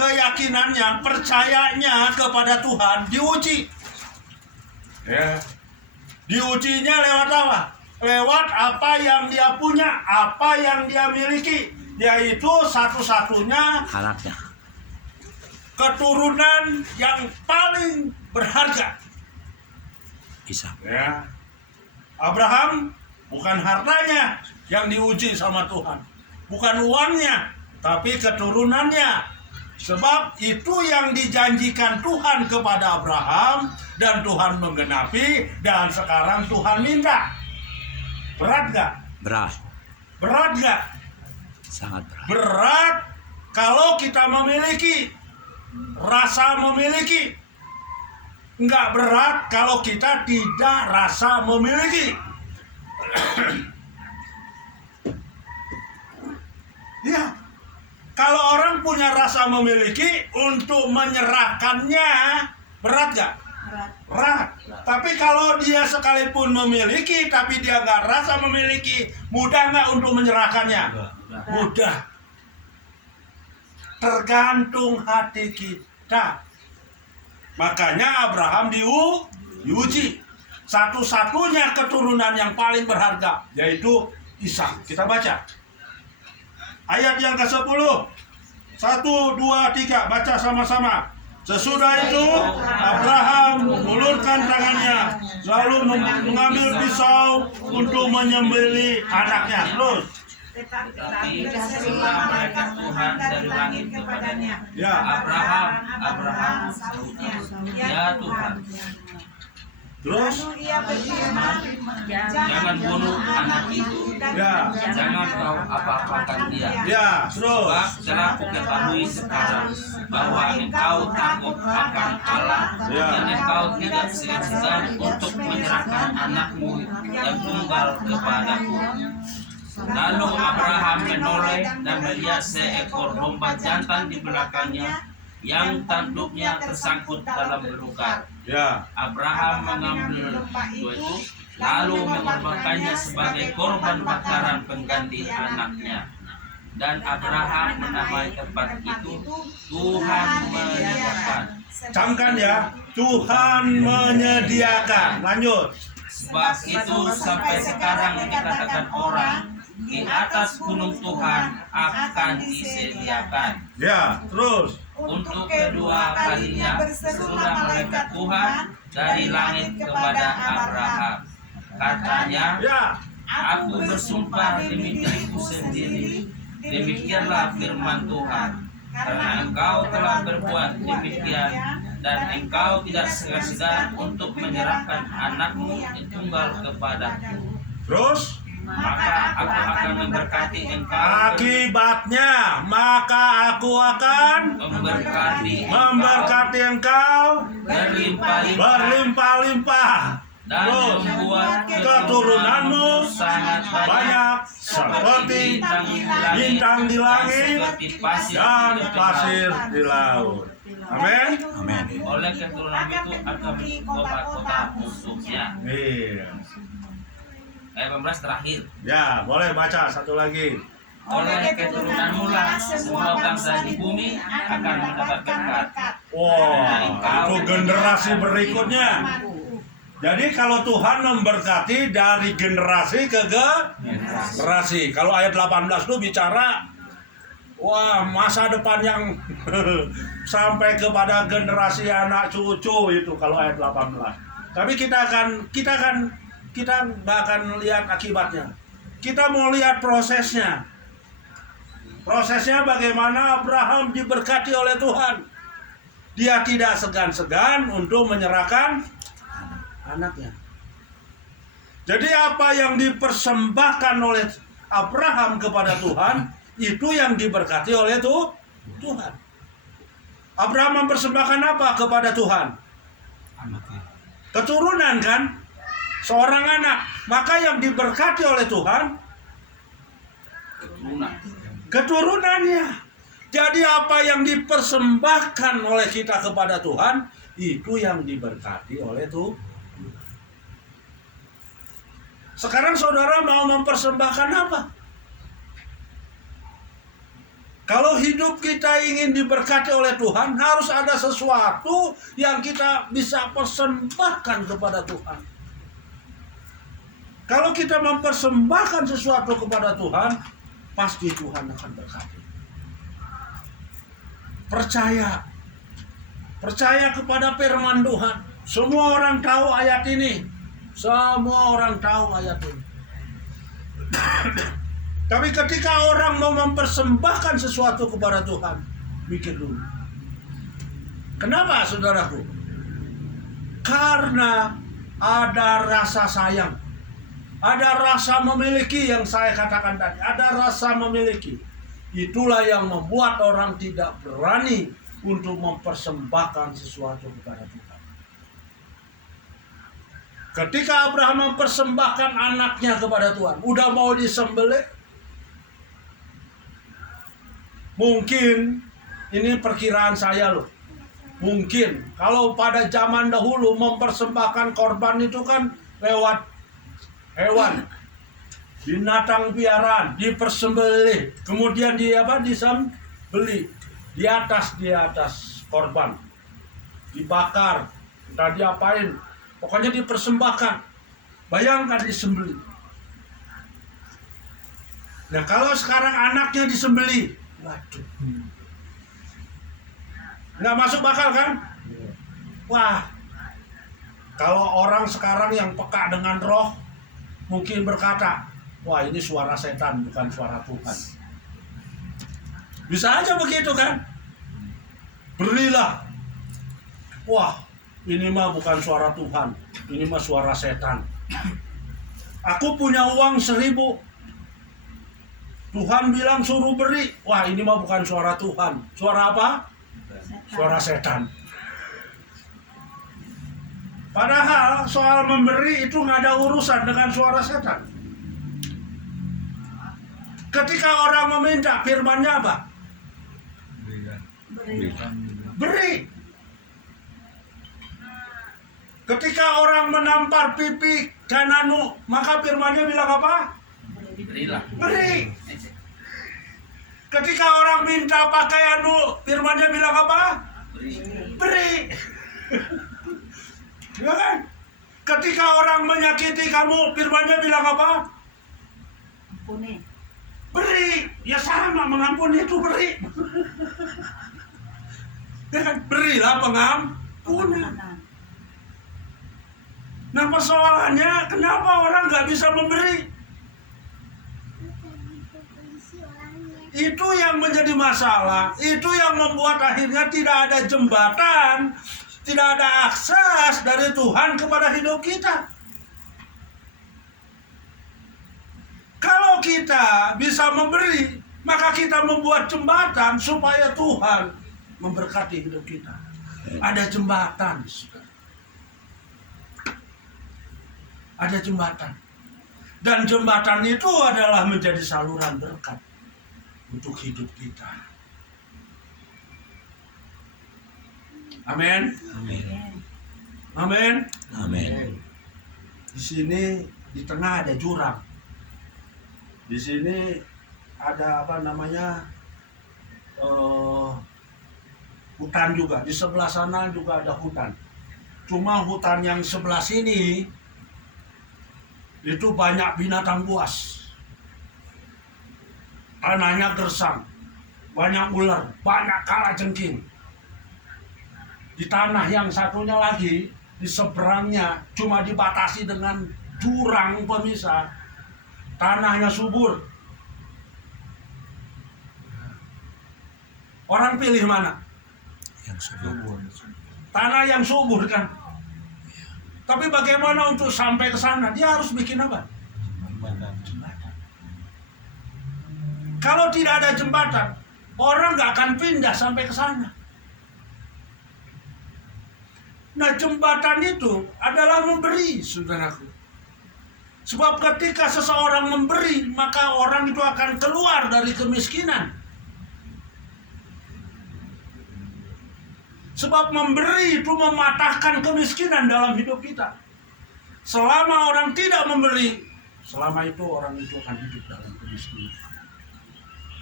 keyakinannya, percayanya kepada Tuhan diuji. Ya. Diujinya lewat apa? Lewat apa yang dia punya, apa yang dia miliki, yaitu satu-satunya Anaknya. keturunan yang paling berharga. Ishak. Ya. Abraham bukan hartanya yang diuji sama Tuhan, bukan uangnya, tapi keturunannya. Sebab itu yang dijanjikan Tuhan kepada Abraham dan Tuhan menggenapi, dan sekarang Tuhan minta. Berat gak? Berat. Berat gak? Sangat berat. Berat kalau kita memiliki rasa memiliki. Enggak berat kalau kita tidak rasa memiliki. Ya, kalau orang punya rasa memiliki, untuk menyerahkannya berat gak? Berat. Tapi kalau dia sekalipun memiliki, tapi dia nggak rasa memiliki, mudah nggak untuk menyerahkannya? Mudah. Tergantung hati kita. Makanya Abraham diuji. Satu-satunya keturunan yang paling berharga, yaitu Ishak. Kita baca ayat yang ke-10. 1, 2, 3, baca sama-sama. Sesudah itu Abraham mengulurkan tangannya, lalu mengambil pisau untuk menyembelih anaknya. Terus. Tetapi berserulah malaikat Tuhan dari langit kepadanya. Ya. Abraham, Abraham, sahutnya. Ya Tuhan. Terus. Lalu ia berfirman, Jangan bunuh anak itu. Ya. Jangan kau apa-apakan dia. Ya, terus. Sebab telah kuketahui sekarang bahwa engkau takut akan Allah, Ya. dan engkau tidak segan-segan untuk menyerahkan anakmu yang tunggal kepadaku. Lalu Abraham menoleh dan melihat seekor domba jantan di belakangnya yang tanduknya tersangkut dalam belukar. Ya. Abraham mengambil itu lalu mengorbankannya sebagai korban bakaran pengganti anaknya. Dan Abraham menamai tempat itu Tuhan menyediakan. Camkan ya. Tuhan menyediakan. Lanjut. Sebab itu sampai sekarang dikatakan orang, di atas gunung Tuhan akan disediakan. Ya, terus. Untuk kedua kalinya berserulah malaikat Tuhan dari langit kepada Abraham. Katanya, Ya. aku bersumpah demi diriku sendiri, demikianlah firman Tuhan. Karena engkau telah berbuat demikian, dan engkau tidak segan-segan untuk menyerahkan anakmu yang tunggal kepadaku, Terus. maka aku akan memberkati engkau. Akibatnya, maka aku akan memberkati engkau berlimpah-limpah, dan terus membuat keturunanmu sangat banyak seperti bintang di langit dan pasir di laut. Amin. Amin. Oleh keturunan itu akan kota-kota musuhnya. Iya. Ayat 15 terakhir. Ya, boleh baca satu lagi. Oleh keturunanmu lah semua bangsa di bumi akan mendapat berkat. Wah, itu generasi berikutnya. Jadi kalau Tuhan memberkati dari generasi ke generasi. Kalau ayat 18 itu bicara wah, masa depan yang sampai kepada generasi anak cucu itu kalau ayat 18. Tapi kita nggak akan lihat akibatnya. Kita mau lihat prosesnya. Prosesnya bagaimana Abraham diberkati oleh Tuhan. Dia tidak segan-segan untuk menyerahkan anaknya. Jadi apa yang dipersembahkan oleh Abraham kepada Tuhan, itu yang diberkati oleh Tuhan. Abraham mempersembahkan apa kepada Tuhan? Keturunan kan? Seorang anak. Maka yang diberkati oleh Tuhan keturunannya. Jadi apa yang dipersembahkan oleh kita kepada Tuhan, itu yang diberkati oleh Tuhan. Sekarang saudara mau mempersembahkan apa? Kalau hidup kita ingin diberkati oleh Tuhan, harus ada sesuatu yang kita bisa persembahkan kepada Tuhan. Kalau kita mempersembahkan sesuatu kepada Tuhan, pasti Tuhan akan berkati. Percaya kepada firman Tuhan. Semua orang tahu ayat ini. Semua orang tahu ayat ini. Tapi ketika orang mau mempersembahkan sesuatu kepada Tuhan, mikir dulu. Kenapa, saudaraku? Karena ada rasa sayang. Ada rasa memiliki yang saya katakan tadi. Ada rasa memiliki. Itulah yang membuat orang tidak berani untuk mempersembahkan sesuatu kepada Tuhan. Ketika Abraham mempersembahkan anaknya kepada Tuhan, udah mau disembelih. Mungkin, ini perkiraan saya loh. Mungkin, kalau pada zaman dahulu mempersembahkan korban itu kan lewat hewan, binatang piaraan, dipersembelih, kemudian disembelih di atas korban, dibakar, entah diapain, pokoknya dipersembahkan. Bayangkan disembelih. Nah, kalau sekarang anaknya disembelih, waduh, nggak masuk bakal kan? Wah, kalau orang sekarang yang peka dengan roh, mungkin berkata, wah ini suara setan bukan suara Tuhan. Bisa aja begitu kan? Berilah. Wah, ini mah bukan suara Tuhan, ini mah suara setan. Aku punya uang 1.000. Tuhan bilang suruh beri. Wah, ini mah bukan suara Tuhan. Suara apa? Suara setan. Padahal soal memberi itu nggak ada urusan dengan suara setan. Ketika orang meminta, firman-Nya apa? Beri. Ketika orang menampar pipi kananmu, maka firman-Nya bilang apa? Berilah. Beri. Ketika orang minta pakaianmu, firman-Nya bilang apa? Beri. Ya kan? Ketika orang menyakiti kamu, firman-Nya bilang apa? Ampuni. Beri. Ya sama, mengampuni itu beri. Ya kan? Berilah pengampunan. Nah, persoalannya kenapa orang nggak bisa memberi? Itu yang menjadi masalah. Itu yang membuat akhirnya tidak ada jembatan, tidak ada akses dari Tuhan kepada hidup kita. Kalau kita bisa memberi, maka kita membuat jembatan supaya Tuhan memberkati hidup kita. Ada jembatan. Ada jembatan. Dan jembatan itu adalah menjadi saluran berkat untuk hidup kita. Amin. Amin. Amin. Amin. Di sini di tengah ada jurang. Di sini ada apa namanya? Hutan juga. Di sebelah sana juga ada hutan. Cuma hutan yang sebelah sini itu banyak binatang buas. Tanahnya gersang, banyak ular, banyak kalajengking. Di tanah yang satunya lagi, di seberangnya cuma dibatasi dengan jurang pemisah. Tanahnya subur. Orang pilih mana? Yang subur. Tanah yang subur kan. Tapi bagaimana untuk sampai ke sana? Dia harus bikin apa? Jembatan. Kalau tidak ada jembatan, orang nggak akan pindah sampai ke sana. Nah, jembatan itu adalah memberi, saudaraku. Sebab ketika seseorang memberi, maka orang itu akan keluar dari kemiskinan. Sebab memberi itu mematahkan kemiskinan dalam hidup kita. Selama orang tidak memberi, selama itu orang itu akan hidup dalam kemiskinan.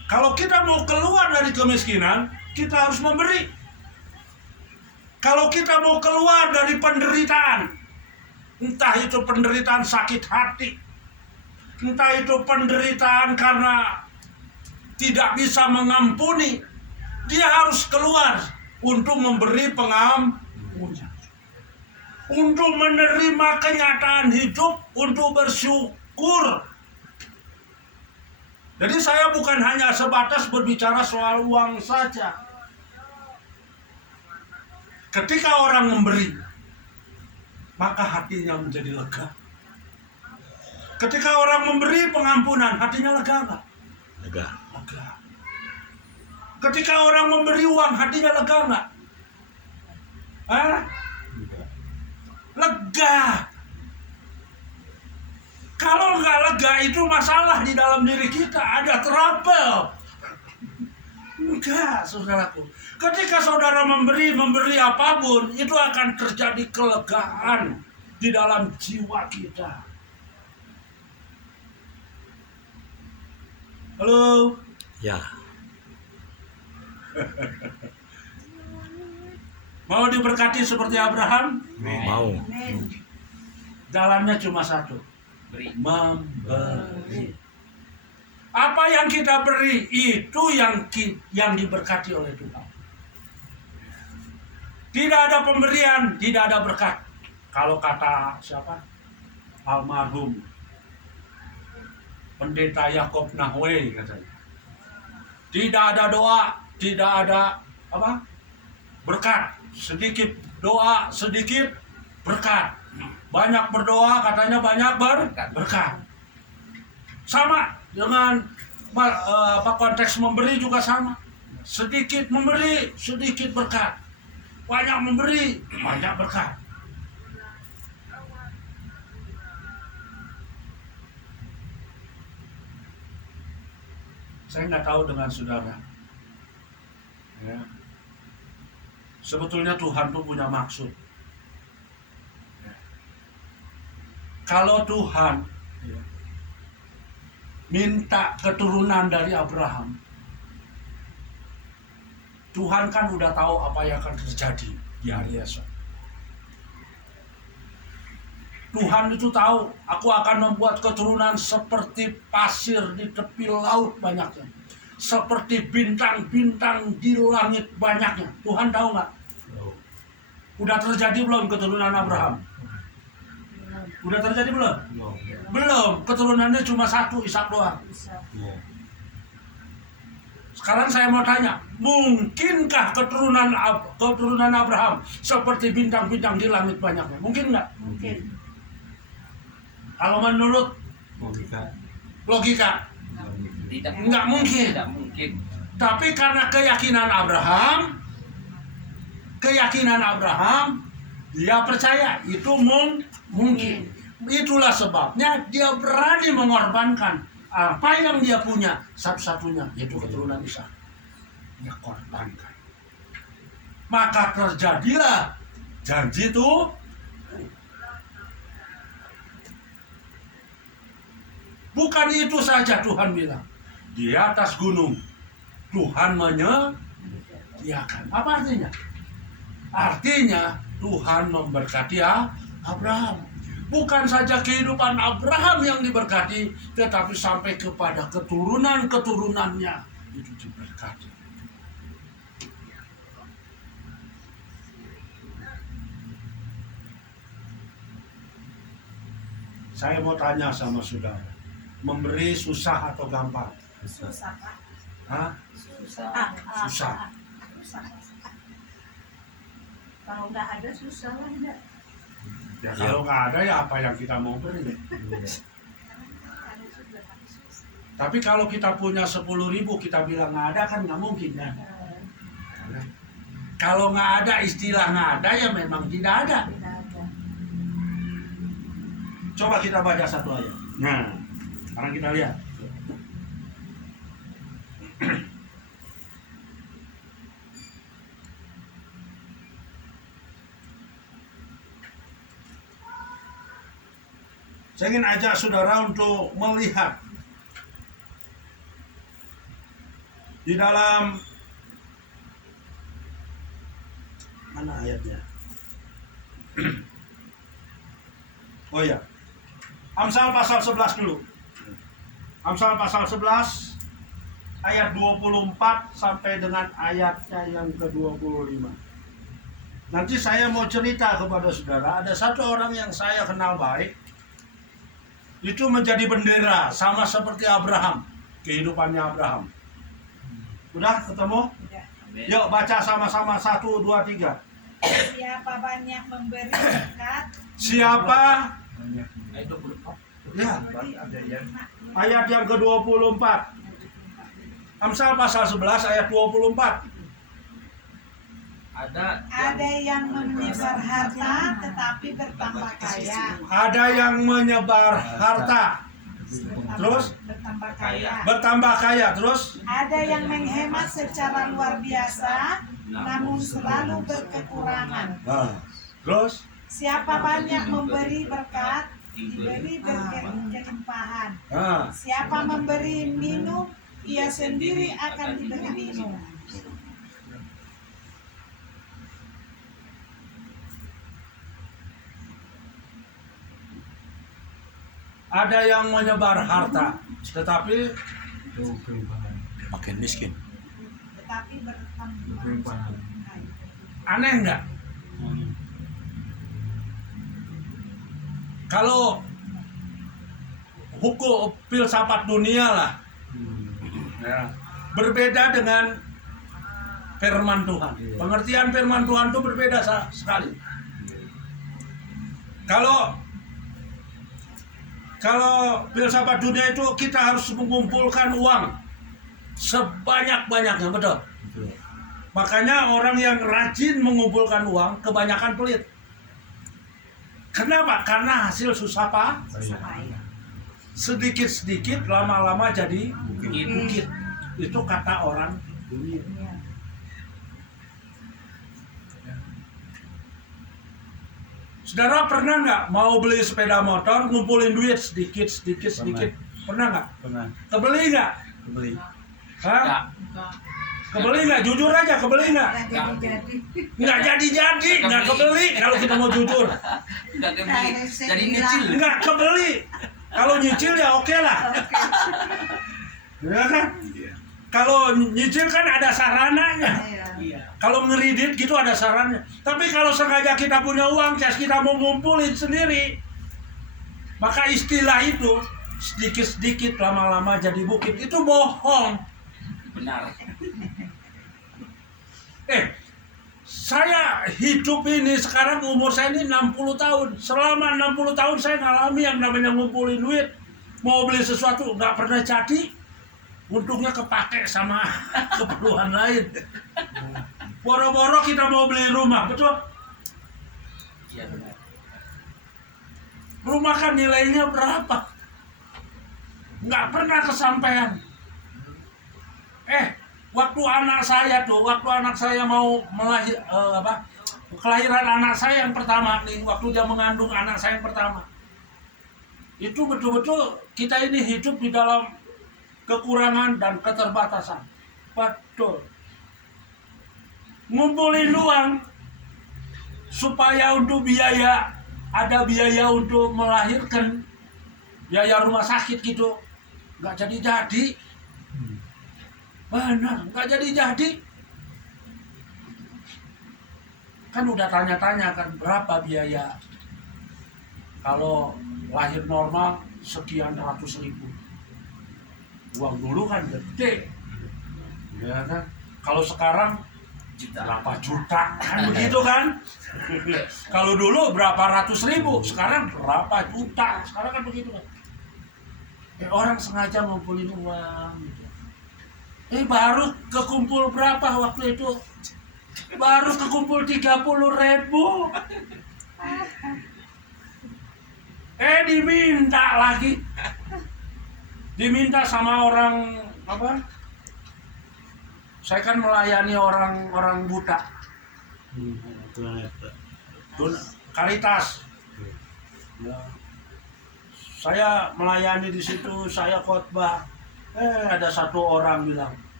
Kalau kita mau keluar dari kemiskinan, kita harus memberi. Kalau kita mau keluar dari penderitaan, entah itu penderitaan sakit hati, entah itu penderitaan karena tidak bisa mengampuni, dia harus keluar untuk memberi pengampunan, untuk menerima kenyataan hidup, untuk bersyukur. Jadi saya bukan hanya sebatas berbicara soal uang saja. Ketika orang memberi, maka hatinya menjadi lega. Ketika orang memberi pengampunan, hatinya lega nggak? Lega. Lega. Ketika orang memberi uang, hatinya lega nggak? Lega. Kalau nggak lega, itu masalah di dalam diri kita, ada trouble. Enggak, saudaraku. Ketika saudara memberi apapun, itu akan terjadi kelegaan di dalam jiwa kita. Halo? Ya. Mau diberkati seperti Abraham? Mau. Jalannya cuma satu. Beri. Memberi. Apa yang kita beri itu yang diberkati oleh Tuhan. Tidak ada pemberian, tidak ada berkat. Kalau kata siapa? Almarhum Pendeta Yakob Nahwe katanya. Tidak ada doa, tidak ada apa? Berkat. Sedikit doa, sedikit berkat. Banyak berdoa, katanya banyak berkat. Sama dengan konteks memberi juga sama. Sedikit memberi, sedikit berkat. Banyak memberi, banyak berkat. Saya nggak tahu dengan saudara. Ya. Sebetulnya Tuhan tuh punya maksud. Ya. Kalau Tuhan minta keturunan dari Abraham, Tuhan kan udah tahu apa yang akan terjadi di hari esok. Tuhan itu tahu, aku akan membuat keturunan seperti pasir di tepi laut banyaknya, seperti bintang-bintang di langit banyaknya. Tuhan tahu nggak? Udah terjadi belum keturunan Abraham? Udah terjadi belum? Belum. Keturunannya cuma satu, Ishak doang. Sekarang saya mau tanya, mungkinkah keturunan Abraham seperti bintang-bintang di langit banyaknya? Mungkin nggak? Mungkin. Kalau menurut logika, Tidak nggak mungkin. Tidak mungkin. Tapi karena keyakinan Abraham, dia percaya itu mungkin. Itulah sebabnya dia berani mengorbankan apa yang dia punya, satu-satunya, yaitu keturunan Ishak. Dia korbankan. Maka terjadilah janji itu. Bukan itu saja Tuhan bilang. Di atas gunung Tuhan menyediakan. Apa artinya? Artinya Tuhan memberkati Abraham. Bukan saja kehidupan Abraham yang diberkati, tetapi sampai kepada keturunan-keturunannya itu diberkati. Saya mau tanya sama saudara, memberi susah atau gampang? Susah, Pak. Hah? Susah. Susah. Susah. Kalau nggak ada susah lah enggak. Ya kalau nggak ada ya apa yang kita mau beri? Tapi kalau kita punya 10.000 kita bilang nggak ada kan nggak mungkin kan? Kalau nggak ada, istilah nggak ada ya memang tidak ada. Tidak ada. Coba kita baca satu ayat. Nah, sekarang kita lihat. Saya ingin ajak saudara untuk melihat Di dalam mana ayatnya? Oh ya, Amsal pasal 11 dulu. Amsal pasal 11 ayat 24 sampai dengan ayatnya yang ke-25. Nanti saya mau cerita kepada saudara, ada satu orang yang saya kenal baik, itu menjadi bendera sama seperti Abraham, kehidupannya Abraham. Udah ketemu? Tidak. Yuk baca sama-sama 1, 2, 3. Siapa banyak memberi berkat, Siapa? Ayat 24. Ya, memberi ayat yang ke-24. Amsal pasal 11 ayat 24. ada yang menyebar harta tetapi bertambah kaya. Ada yang menyebar harta, terus Bertambah kaya. terus Ada yang menghemat secara luar biasa, namun selalu berkekurangan. terus Siapa banyak memberi berkat, diberi berkelimpahan. Siapa memberi minum, ia sendiri akan diberi minum. ada yang menyebar harta, tetapi makin miskin. Tetapi bertambah kaya. aneh enggak? Kalau hukum filsafat dunia lah, ya, berbeda dengan firman Tuhan. Pengertian firman Tuhan itu berbeda sekali. Kalau filsafat dunia itu kita harus mengumpulkan uang sebanyak-banyaknya, betul. Makanya orang yang rajin mengumpulkan uang kebanyakan pelit. Kenapa? Karena hasil susah payah. Sedikit-sedikit lama-lama jadi bukit. Itu kata orang dunia. Saudara pernah nggak mau beli sepeda motor, ngumpulin duit sedikit? Pernah nggak? Pernah. Kebeli nggak? Kebeli. Hah? Kebeli nggak? Jujur aja, kebeli nggak? Nggak jadi, nggak kebeli kalau kita mau jujur. Enggak kebeli. Jadi nyicil. Nggak kebeli. Kalau nyicil ya oke lah. Ya kan? Kalau nyicil kan ada sarananya. Kalau ngeridit gitu ada sarannya. Tapi kalau sengaja kita punya uang cash, kita mau ngumpulin sendiri, maka istilah itu sedikit-sedikit lama-lama jadi bukit. Itu bohong. Benar. Saya hidup ini sekarang umur saya ini 60 tahun. Selama 60 tahun saya ngalami yang namanya ngumpulin duit. Mau beli sesuatu nggak pernah jadi. Untungnya kepake sama keperluan lain. Boro-boro kita mau beli rumah, betul? Iya benar. Rumah kan nilainya berapa? Nggak pernah kesampaian. Waktu anak saya mau kelahiran anak saya yang pertama nih, waktu dia mengandung anak saya yang pertama, itu betul-betul kita ini hidup di dalam kekurangan dan keterbatasan. Betul. Ngumpulin uang supaya untuk ada biaya untuk melahirkan, biaya rumah sakit gitu, nggak jadi. Benar, nggak jadi. Kan udah tanya-tanya kan berapa biaya kalau lahir normal sekian ratus ribu. Uang dulu kan gede, ya kan? Kalau sekarang berapa juta kan begitu kan? Kalau dulu berapa ratus ribu, sekarang berapa juta, sekarang kan begitu kan? Orang sengaja ngumpulin uang gitu. Baru kekumpul berapa waktu itu? Baru kekumpul 30.000. Diminta lagi. Diminta sama orang apa? Saya kan melayani orang buta. Karitas. Ya. Saya melayani di situ, saya khotbah. Ada satu orang bilang,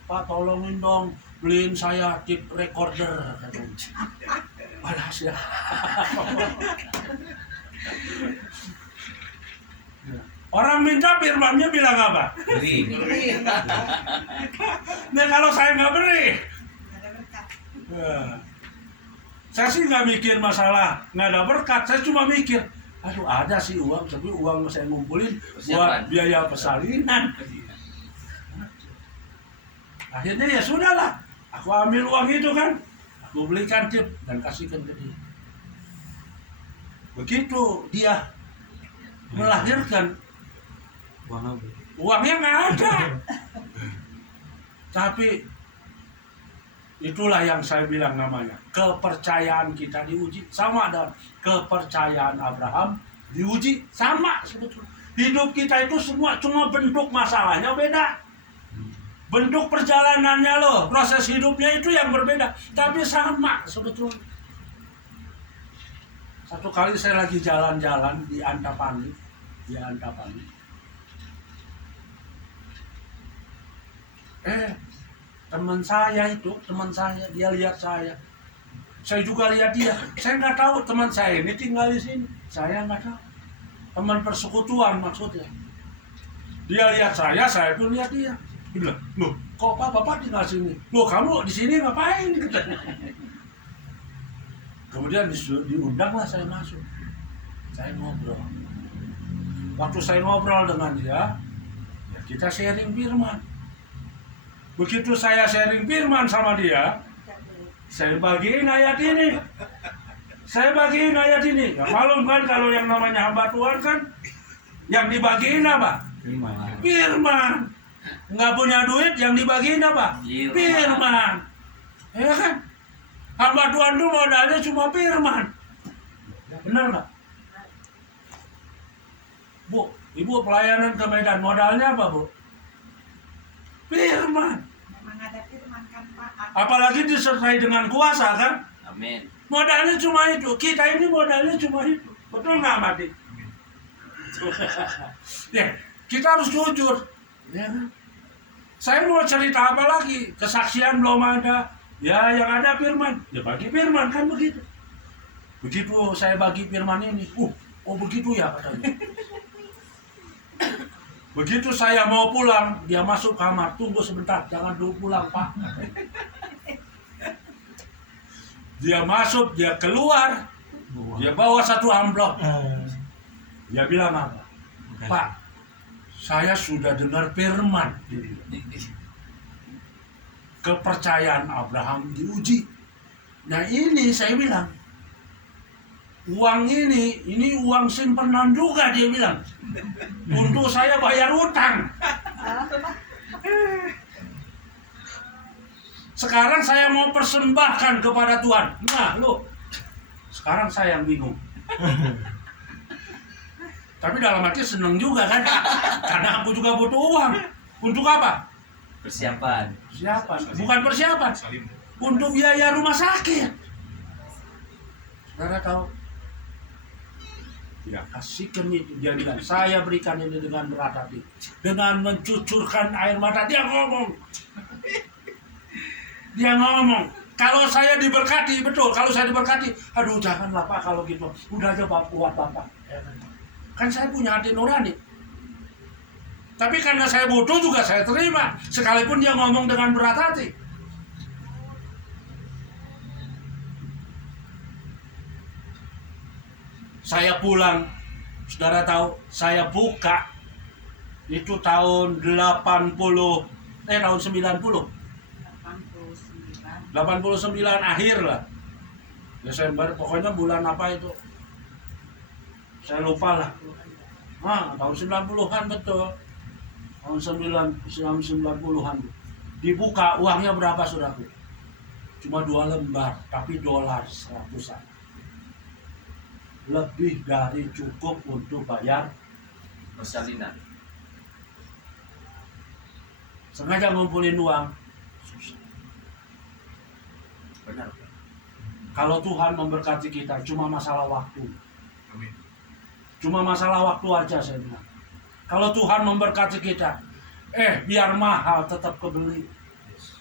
Pak tolongin dong beliin saya tape recorder. Balas ya. Orang minta firmannya bilang apa? Beri. Nah kalau saya nggak beri, Ada berkat. saya sih nggak mikir masalah nggak ada berkat. Saya cuma mikir, aduh ada sih uang, tapi uang saya ngumpulin buat Persiapan. biaya persalinan. Akhirnya ya sudahlah, aku ambil uang itu kan, aku belikan tip dan kasihkan ke dia. Begitu dia melahirkan, uangnya nggak ada. Tapi itulah yang saya bilang namanya kepercayaan kita diuji, sama dengan kepercayaan Abraham diuji, sama sebetulnya. Hidup kita itu semua cuma bentuk masalahnya beda, bentuk perjalanannya loh, proses hidupnya itu yang berbeda, tapi sama sebetulnya. Satu kali saya lagi jalan-jalan di Antapani, teman saya dia lihat saya juga lihat dia. Saya nggak tahu teman saya ini tinggal di sini, saya nggak tahu, teman persekutuan maksudnya. Dia lihat saya pun lihat dia. Dia bilang, loh kok bapak tinggal sini? Loh kamu di sini ngapain? Kemudian diundanglah saya masuk, saya ngobrol. Waktu saya ngobrol dengan dia, ya kita sharing firman. Begitu saya sharing firman sama dia, saya bagiin ayat ini. Ya, malum kan kalau yang namanya hamba Tuhan kan, yang dibagiin apa? Firman. Nggak punya duit, yang dibagiin apa? Firman. Ya kan? Hamba Tuhan itu modalnya cuma firman. Benar nggak? Bu, ibu pelayanan ke Medan, modalnya apa bu? Firman. Memang ada firman kan Pak. Apalagi disertai dengan kuasa kan? Amin. Modalnya cuma itu. Kita ini modalnya cuma itu. Betul nggak Mati? Ya, kita harus jujur. Ya kan? Saya mau cerita apa lagi? Kesaksian belum ada. Ya yang ada firman. Ya bagi firman kan begitu. Begitu saya bagi firman ini. Oh begitu ya katanya. Begitu saya mau pulang, dia masuk kamar, tunggu sebentar, jangan dulu pulang Pak. Dia masuk, dia keluar, dia bawa satu amplop. Dia bilang apa? Pak, saya sudah dengar firman. Kepercayaan Abraham diuji. Nah ini saya bilang, uang ini uang simpanan juga dia bilang. Untuk saya bayar utang. Sekarang saya mau persembahkan kepada Tuhan. Nah lo, sekarang saya yang bingung. Tapi dalam hati seneng juga kan. Karena aku juga butuh uang. Untuk apa? Persiapan. Bukan persiapan. Untuk biaya rumah sakit. Saudara tahu? Ya kasihkan itu, dia bilang saya berikan ini dengan berat hati, dengan mencucurkan air mata. Dia ngomong kalau saya diberkati, betul, kalau saya diberkati, aduh janganlah Pak kalau gitu, udah aja Pak buat Bapak. Kan saya punya hati nurani, tapi karena saya butuh juga saya terima, sekalipun dia ngomong dengan berat hati. Saya pulang, saudara tahu, saya buka itu tahun 89 akhir lah, Desember, pokoknya bulan apa itu saya lupa lah. Tahun 90-an betul, tahun 90-an dibuka, uangnya berapa saudaraku? Cuma 2 lembar, tapi dolar 100-an. Lebih dari cukup untuk bayar Persalinan. sengaja ngumpulin uang. Benar. Kalau Tuhan memberkati kita, cuma masalah waktu. Cuma masalah waktu aja saya bilang. Kalau Tuhan memberkati kita, biar mahal tetap kebeli.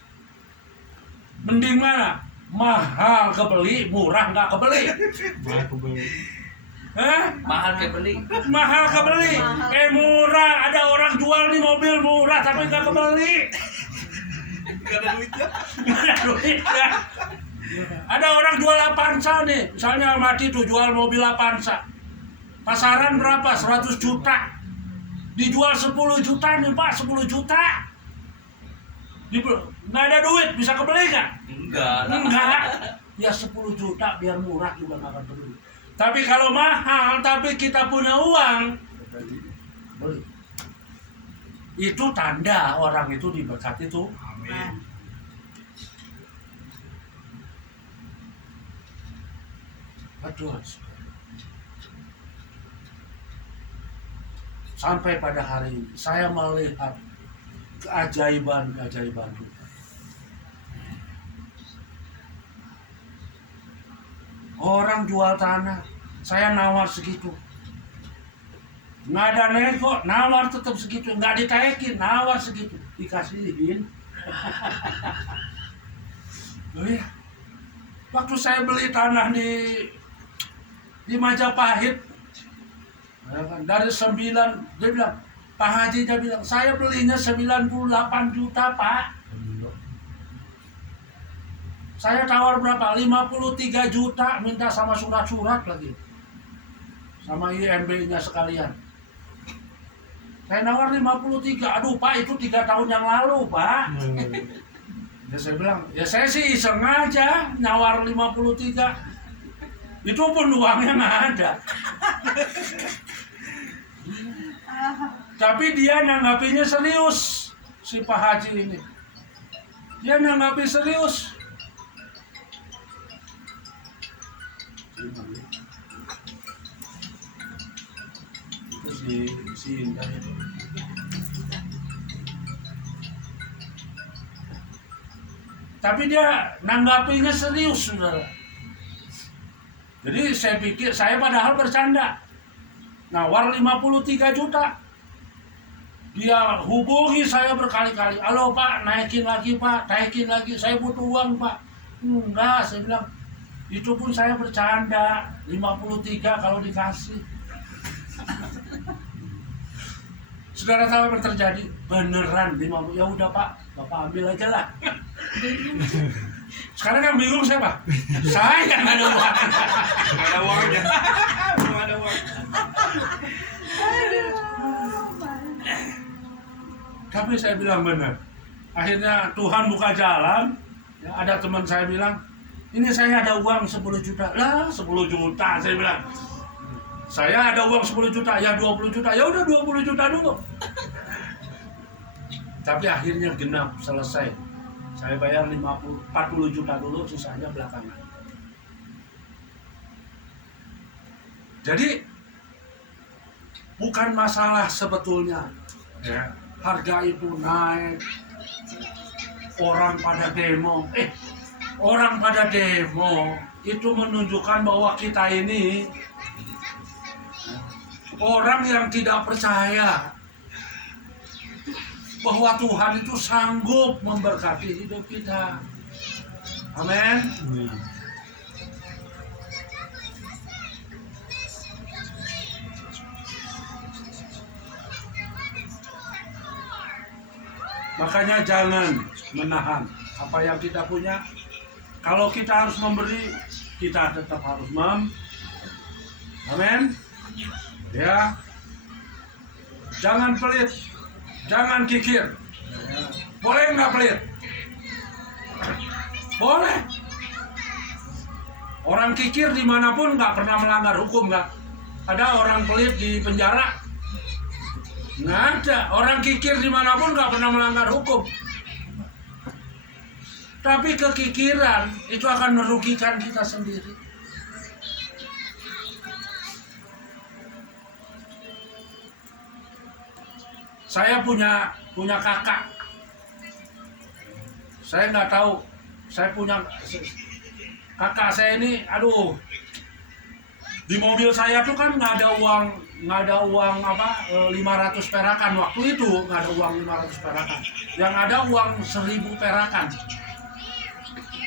Mending mana? Mahal kebeli, murah nggak kebeli. Hah? Mahal kayak beli. Mahal kebeli. Murah. Ada orang jual nih mobil murah tapi nggak kebeli. Gak ada duitnya. Nggak ada duitnya. Ada orang jual Avanza nih. Misalnya Almaty tuh jual mobil Avanza. Pasaran berapa? 100 juta. Dijual 10 juta nih Pak, 10 juta. Nggak ada duit, bisa kebeli nggak? Enggak lah. Enggak. Ya 10 juta biar murah juga nggak akan beli. Tapi kalau mahal, tapi kita punya uang, beli. Itu tanda orang itu diberkati tuh. Amin. Aduh. Sampai pada hari ini, saya melihat keajaiban-keajaiban Tuhan. Orang jual tanah, saya nawar segitu. Nggak ada nego, nawar tetap segitu. Nggak ditaikin, nawar segitu. Dikasihin. Oh iya. Waktu saya beli tanah di Majapahit, dari 9, dia bilang, Pak Haji, dia bilang, saya belinya 98 juta Pak. Saya tawar berapa? 53 juta, minta sama surat-surat lagi. Sama IMB-nya sekalian. Saya nawar 53, aduh Pak itu 3 tahun yang lalu Pak. Ya saya bilang, ya saya sih iseng aja, nawar 53. Itu pun uangnya nggak ada. Tapi dia nanggapinya serius, si Pak Haji ini. Dia nanggapi serius. Itu si Indah itu. Tapi dia nanggapinya serius, saudara. Jadi saya pikir, saya padahal bercanda. Nawar 53 juta. Dia hubungi saya berkali-kali. Halo Pak, naikin lagi Pak, naikin lagi. Saya butuh uang Pak. Enggak, saya bilang. Itu pun saya bercanda. 53 kalau dikasih. Saudara tahu apa yang terjadi? Beneran 50. Ya udah Pak, Bapak ambil aja lah. Sekarang yang bingung siapa? Saya yang ada uang. Gak ada uangnya. Belum ada uang. Tapi saya bilang benar. Akhirnya Tuhan buka jalan. Ya, ada teman saya bilang, ini saya ada uang 10 juta. Lah 10 juta saya bilang. Saya ada uang 10 juta, ya 20 juta. Ya udah 20 juta dulu. Tapi akhirnya genap, selesai. Saya bayar 40 juta dulu, sisanya belakangan. Jadi bukan masalah sebetulnya ya, harga itu naik, orang pada demo. Orang pada demo itu menunjukkan bahwa kita ini orang yang tidak percaya bahwa Tuhan itu sanggup memberkati hidup kita. Amin. Makanya jangan menahan apa yang kita punya. Kalau kita harus memberi, kita tetap harus Amin. Ya. Jangan pelit. Jangan kikir. Boleh nggak pelit? Boleh. Orang kikir dimanapun nggak pernah melanggar hukum, nggak. Ada orang pelit di penjara? Nggak ada. Orang kikir dimanapun nggak pernah melanggar hukum. Tapi kekikiran itu akan merugikan kita sendiri. Saya punya kakak. Saya nggak tahu. Saya punya kakak saya ini, aduh. Di mobil saya tuh kan nggak ada uang apa 500 perakan waktu itu, nggak ada uang 500 perakan. Yang ada uang 1000 perakan.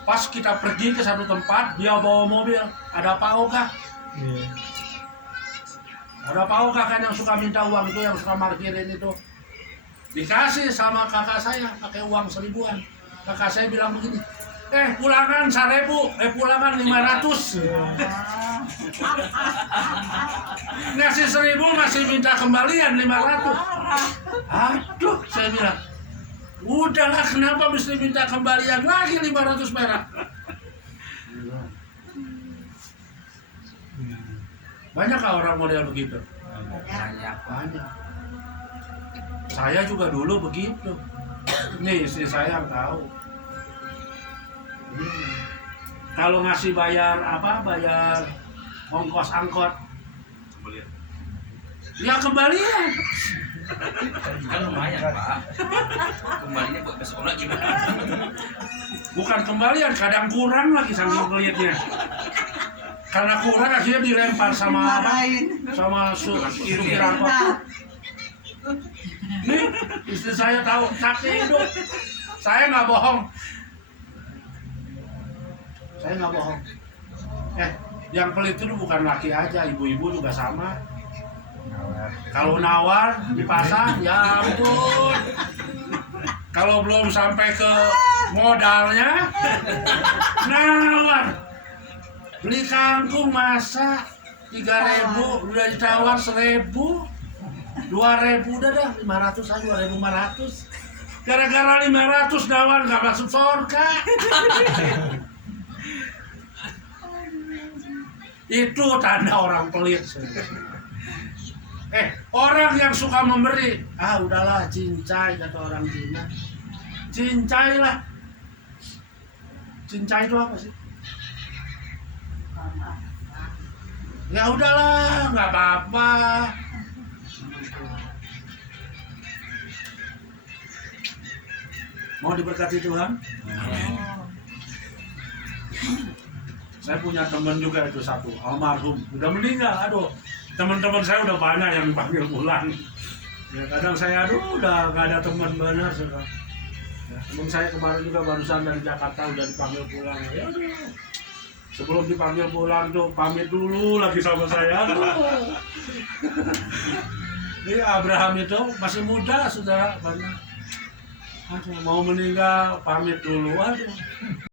Pas kita pergi ke satu tempat, dia bawa mobil. Ada Pak Oka. Ada Pak Oka kan yang suka minta uang itu, yang suka markirin itu. Dikasih sama kakak saya pakai uang 1000-an. Kakak saya bilang begini, pulangan 1000, pulangan 500. Ngasih 1000 masih minta kembalian 500. Aduh, saya bilang, udahlah, kenapa mesti minta kembalian lagi 500 perak? Banyakkah orang model begitu? Banyak. Saya juga dulu begitu. Nih istri saya yang tahu. Kalau ngasih bayar bayar ongkos angkot, Kembalian. ya kembalian. Kan lumayan Pak. Kembalinya buat ke sekolah gimana? Bukan kembalian, kadang kurang lagi sama pelitnya. Karena kurang akhirnya dilempar sama supir angkot. Nih, istri saya tahu, saksi hidup. Saya nggak bohong. Yang pelit itu bukan laki aja, ibu-ibu juga sama. Kalau nawar di pasar, ya ampun. Kalau belum sampai ke modalnya, nawar. Beli kangkung masak 3.000, udah ditawar 1.000. 2.000 udah dah, 500 aja, 2.500. Gara-gara 500 nawar nggak masuk surga. Itu tanda orang pelit. Orang yang suka memberi, udahlah, cincai kata orang Cina. Cincai lah. Cincai itu apa sih? Ya udahlah, nggak apa-apa. Mau diberkati Tuhan? Saya punya teman juga itu satu, almarhum, udah meninggal. Aduh, teman-teman saya udah banyak yang dipanggil pulang. Ya, kadang saya udah nggak ada teman benar sudah. Ya, teman saya kemarin juga barusan dari Jakarta udah dipanggil pulang. Ya, aduh. Sebelum dipanggil pulang tuh pamit dulu lagi sama saya. Aduh. Ini Abraham itu masih muda sudah banyak. Aduh, mau meninggal pamit dulu. Aduh.